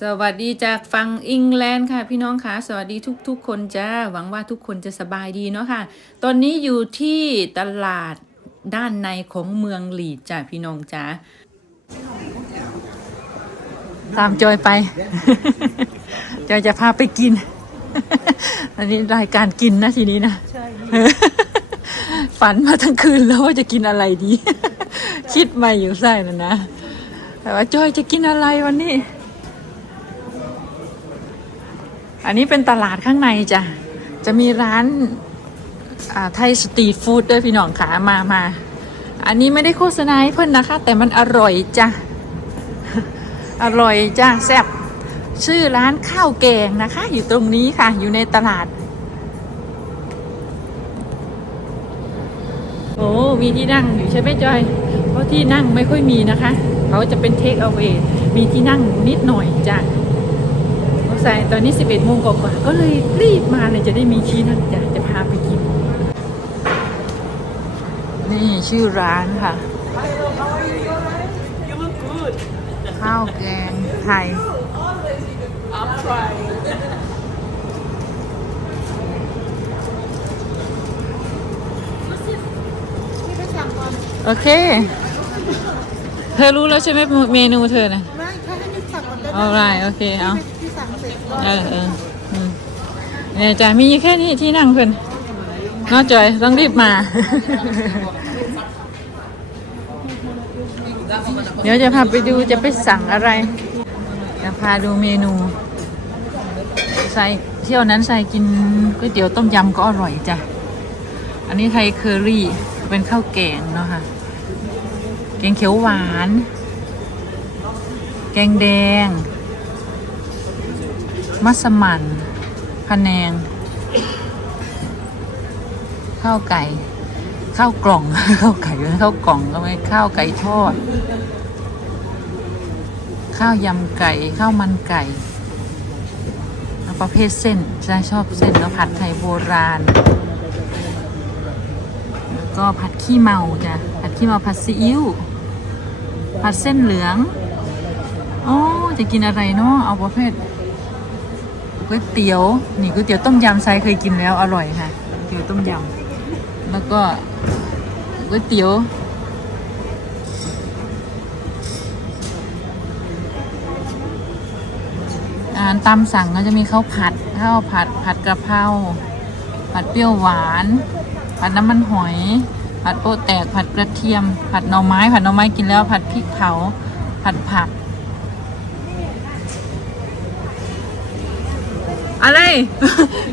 สวัสดีจากฝั่งอังกฤษค่ะพี่น้องคะสวัสดีทุกๆ คนจ้าหวังว่าทุกคนจะสบายดีเนาะค่ะ ตอนนี้อยู่ที่ตลาดด้านในของเมืองหลีดจ้าพี่น้องจ้าตามจอยไป จอยจะพาไปกิน อันนี้รายการกินนะทีนี้นะฝันมาทั้งคืนแล้วว่าจะกินอะไรดี คิดมาอยู่ไส้นะนะแต่ว่าจอยจะกินอะไรวันนี้ อันนี้เป็นตลาดข้างในจ้ะ จะมีร้านไทยสตรีทฟู้ดด้วยพี่น้องขามามา อันนี้ไม่ได้โฆษณาให้เพื่อนนะคะ แต่มันอร่อยจ้ะ อร่อยจ้ะแซ่บชื่อร้านข้าวแกงนะคะ อยู่ตรงนี้ค่ะ อยู่ในตลาด โอ้มีที่นั่งอยู่ใช่ไหมจอย เพราะที่นั่งไม่ค่อยมีนะคะ เขาจะเป็นเทคเอา a y มีที่นั่งนิดหน่อยจ้ะ ใส่ตอนนี้ 11โมงกว่าๆก็เลยรีบมาเลยจะได้มีที่นั่งจ้ะจะพาไปกิน นี่ชื่อร้านค่ะ ข้าวแกงไทยโอเค เธอรู้แล้วใช่ไหมเมนูเธอนะไม่ถ้าให้นิดสั่งก่อนได้ไหมเอาไรโอเคเอาที่สั่ง เสร็จเออเอออืมเนี่ยจ้ะมีแค่นี้ที่นั่งเพื่อนน้อจอยต้องรีบมา เดี๋ยวจะพาไปดูจะไปสั่งอะไร จะพาดูเมนูใส่เที่ยวนั้นใส่กินก๋วยเตี๋ยวต้มยำก็อร่อยจ้ะ อันนี้ไทยเคอรี่เป็นข้าวแกงเนาะค่ะ แกงเขียวหวาน แกงแดง มัสมั่นพะแนง ข้าวไก่ ข้าวกล่อง ข้าวไก่ข้าวกล่องก็ไม่ข้าวไก่ทอด ข้าวยำไก่ ข้าวมันไก่แล้วประเภทเส้นจะชอบเส้นแล้วผัดไทยโบราณ ก็ผัดขี้เมาจ้ะ ผัดขี้เมาผัดซีอิ๊ว ผัดเส้นเหลืองอ๋อจะกินอะไรเนาะ เอาประเภท ก๋วยเตี๋ยว นี่ก๋วยเตี๋ยวต้มยำไซเคยกินแล้วอร่อยค่ะก๋วยเตี๋ยวต้มยำแล้วก็ก๋วยเตี๋ยวอาหารตามสั่งก็จะมีข้าวผัดข้าวผัดผัดกระเพราผัดเปรี้ยวหวาน ผัดน้ำมันหอย ผัดโป๊ะแตกผัดกระเทียม ผัดหน่อไม้ ผัดหน่อไม้กินแล้วผัดพริกเผา ผัดผัก อะไร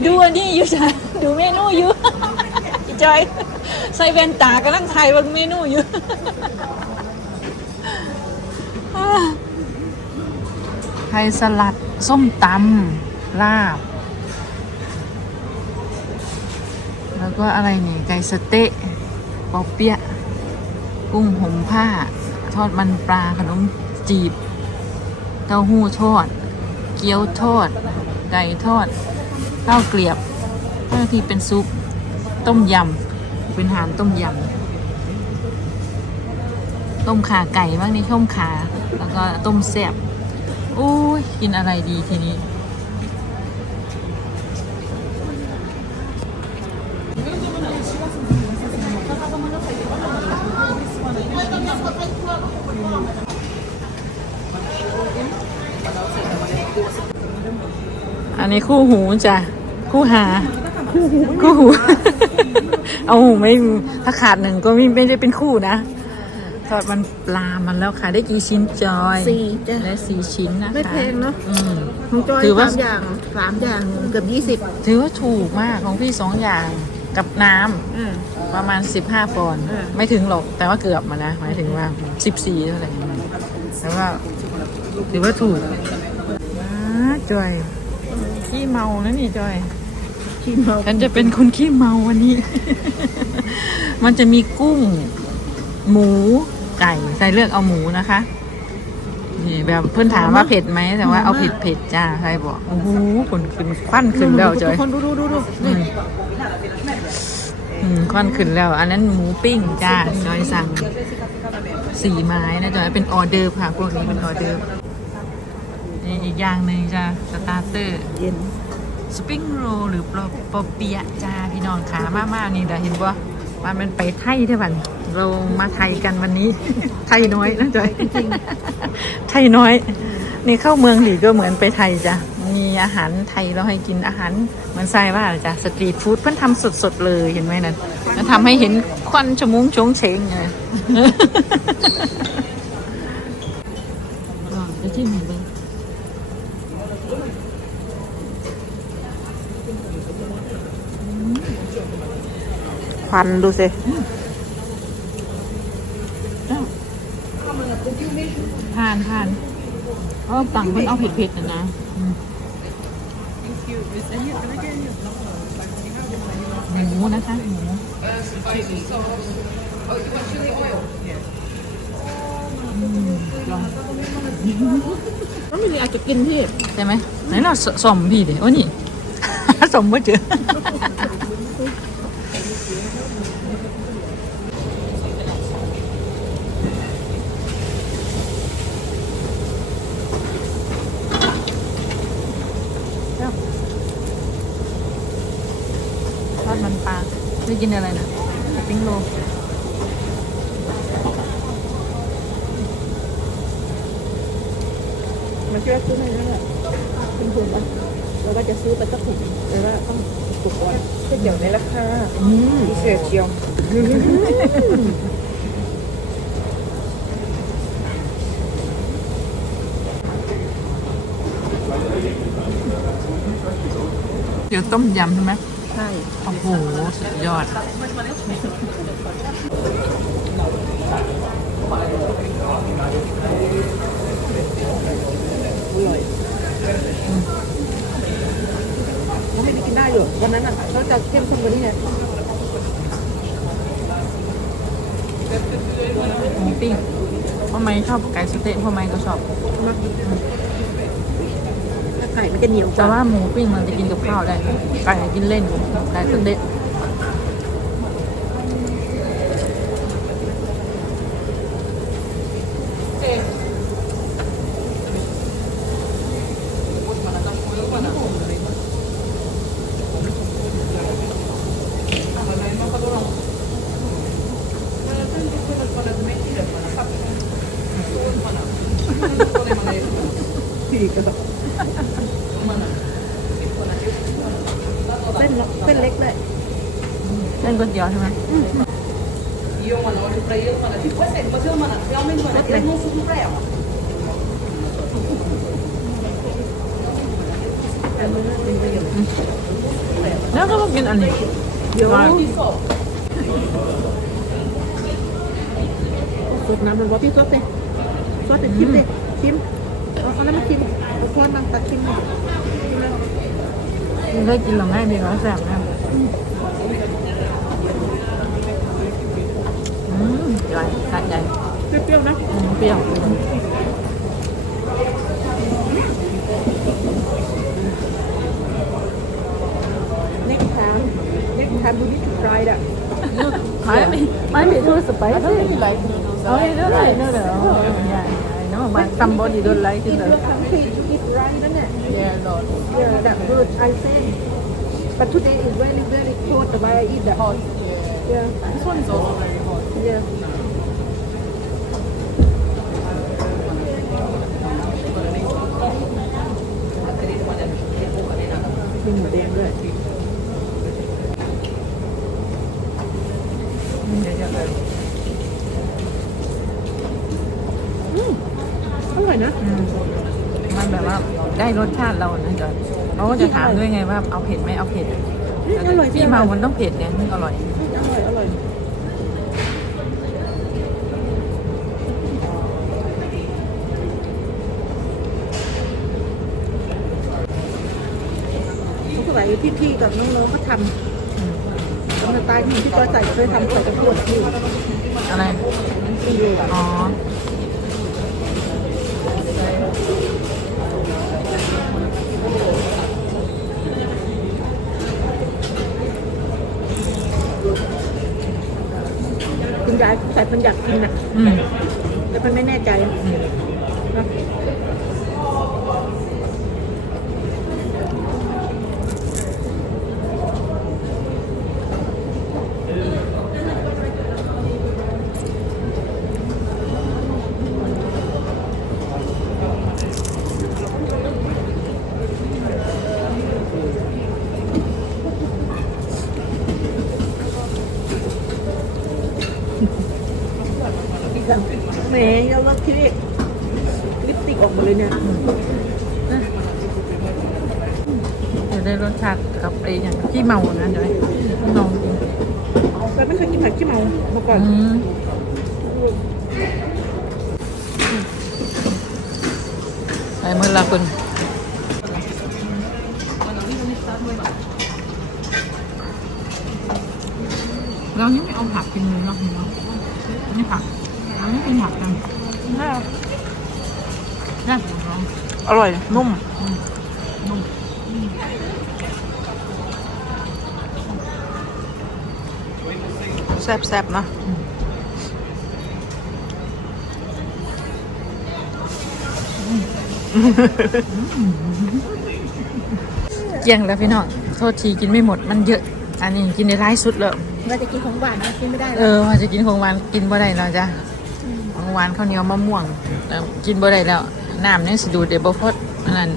ดูอันนี้อยู่จ้ะดูเมนูอยู่อีจอยใส่แว่นตากำลังถ่ายบนเมนูอยู่ไทยสลัด ส้มตำลาบ แล้วก็อะไรนี่ ไก่สเต๊ะปอเปี๊ยะกุ้งหงผ้า ทอดมันปลาขนมจีบ เต้าหู้ทอด เกี๊ยวทอด ไก่ทอด ข้าวเกลียบข้าวทีเป็นซุป ต้มยำ เป็นอาหารต้มยำ ต้มขาไก่บ้างนี่ต้มขา แล้วก็ต้มแซ่บโอ้ย กินอะไรดีทีนี้ อันนี้คู่หูจ้ะ คู่หา คู่หู เอาหูไม่ถ้าขาดหนึ่งก็ไม่ไม่ได้เป็นคู่นะทอดมันปลามันแล้วค่ะ ได้กี่ชิ้นจอยสี่จ้ะและสี่ชิ้นนะคะไม่แพงเนอะอืม ของจอยถือว่า สามอย่างสามอย่างเกือบยี่สิบถือว่าถูกมากของพี่สองอย่างกับน้ำ อ่า ประมาณ 15ปอนด์อ่าไม่ถึงหรอกแต่ว่าเกือบมานะ หมายถึงว่า 14เท่าไหร่แต่ว่าถือว่าถูกนะจอย ขี้เมานะนี่จอยชิมเอาฉันจะเป็นคนขี้เมาวันนี้ มันจะมีกุ้ง หมู ไก่ใส่เลือกเอาหมูนะคะนี่แบบเพื่อนถามว่าเผ็ดไหมแต่ว่าเอาเผ็ดเผ็ดจ้าใครบอกโอ้โหคนขึ้นควันขึ้นแล้วจอยทุกคนดูดูดูดูอืมอืมควันขึ้นแล้ว อันนั้นหมูปิ้งจ้าจอยสั่งสี่ไม้นะจอยเป็นออเดอร์ค่ะพวกนี้เป็นออเดอร์ นี่อีกอย่างหนึ่งจ้ะสตาร์เตอร์เย็นสปริงโรหรือปลอปอเปียะจ้าพี่น้องขามากๆนี่เดี๋ยวเห็นว่ามันเป็นไปไทยที่บันเรามาไทยกันวันนี้ ไทยน้อยนะจอยจริงๆไทยน้อย นี่เข้าเมืองหลีก็เหมือนไปไทยจ้ะมีอาหารไทยเราให้กินอาหารเหมือนทรายว่าจ้ะสตรีทฟู้ดเพิ่นทำสดๆเลยเห็นไหมนั่นแล้วทำให้เห็นควันชะมุงชงเชงไงลองไปชิมหน่อยเบ้าง ควันดูสิทานทานเพราะตังมันเอาเผ็ดๆนะนะอืมหมูนะคะหมูอืมลองก็ไม่ได้อาจจะกินพี่ใช่ไหมไหนเราสสมพี่ดิโอ้นี่สมไม่เจอ ทอดมันป ลาได้กินอะไรนะสปริงโรลมันเชื่อซื้อในนั้นแหละเป็นถุงอะแล้วก็จะซื้อไปสักถุงแต่ว่าต้องถูกก่อนก๋วยเตี๋ยวในราคาอืมพิเศษเชียวเดี๋ยวต้มยำใช่ไหม ใช่โอ้โหสุดยอด อร่อยแล้วไม่ได้กินได้อยู่วันนั้นอะเขาจะเข้มข้นกว่านี้ไงหมูปิ้งพ่อไม้ชอบไก่สะเต๊ะพ่อไม้ก็ชอบถ้า ไข่มันจะเหนียวแต่ว่าหมูปิ้งมันจะกินกับข้าวได้ไก่กินเล่นไก่สะเต๊ะเส้นเล็กเส้นเล็กเลย เล่นก๋วยเตี๋ยวใช่ไหมแล้วก็ต้องกินอันนี้เดี๋ยวว่าสดน้ำมันว่าพี่ซดเลยซดแต่ชิมเลยชิมเอาเอาแล้วมาชิมเอาช้อนมาตักชิมเลยกินได้กินหรอง่ายดีเนาะแซ่บนะอืมใหญ่สะใจเปรี้ยวๆนะอืมเปรี้ยว next time next time we need to try that Might be, might be too spicy. I don't really like noodles. Oh, you don't like noodles? Oh, yeah, yeah, I know, but somebody don't like in it. your country you eat rice นั่นแหละ Yeah, no. yeah that good I say but today is very very cold but I eat that hot yeah This one is also very hot. Yeah มีหมูแดงด้วยอร่อยนะ อืมมันแบบว่าได้รสชาติเรานะจอยเขาก็จะถามด้วยไงว่าเอาเผ็ดไหมเอาเผ็ดอืมอร่อยพี่เมามันต้องเผ็ดเนี่ยถึงอร่อย อร่อย อร่อย เขาสมัยพี่ๆกับน้องๆก็ทำทำสไตล์ที่พี่จอยใส่เคยทำใส่กระปุกอยู่อะไรที่อยู่อ๋อคุณยายใส่เพันอยากกินนะอืมแต่เพันไม่แน่ใจ หมยาเลิกที่ลิปสติกออกหมดเลยเนี่ยเดี๋ยวได้รสชาติกับไอ้อย่างที่เมานะเดี๋ยวที่เมาจริงเราไม่เคยกินผักขี้เมามาก่อนอืมไปมือละคุณเรายังไม่เอาผักกินเลยหรอกเนาะนี่ผักเราไม่กินผักกัน น่าน่าปวดร้องอร่อย นุ่ม นุ่มแซ่บๆนะเกลี้ยงแล้วพี่น้อง โทษทีกินไม่หมดมันเยอะ อันนี้กินในร้ายสุดเลยเราจะกินของหวานนะกินไม่ได้ เออว่าจะกินของหวานกินบ่ได้แล้วจ้ะ ของหวานข้าวเหนียวมะม่วงแต่กินบ่ได้แล้วน้ำนี่สิดูดเดี๋ยวบ่พดอันนั้น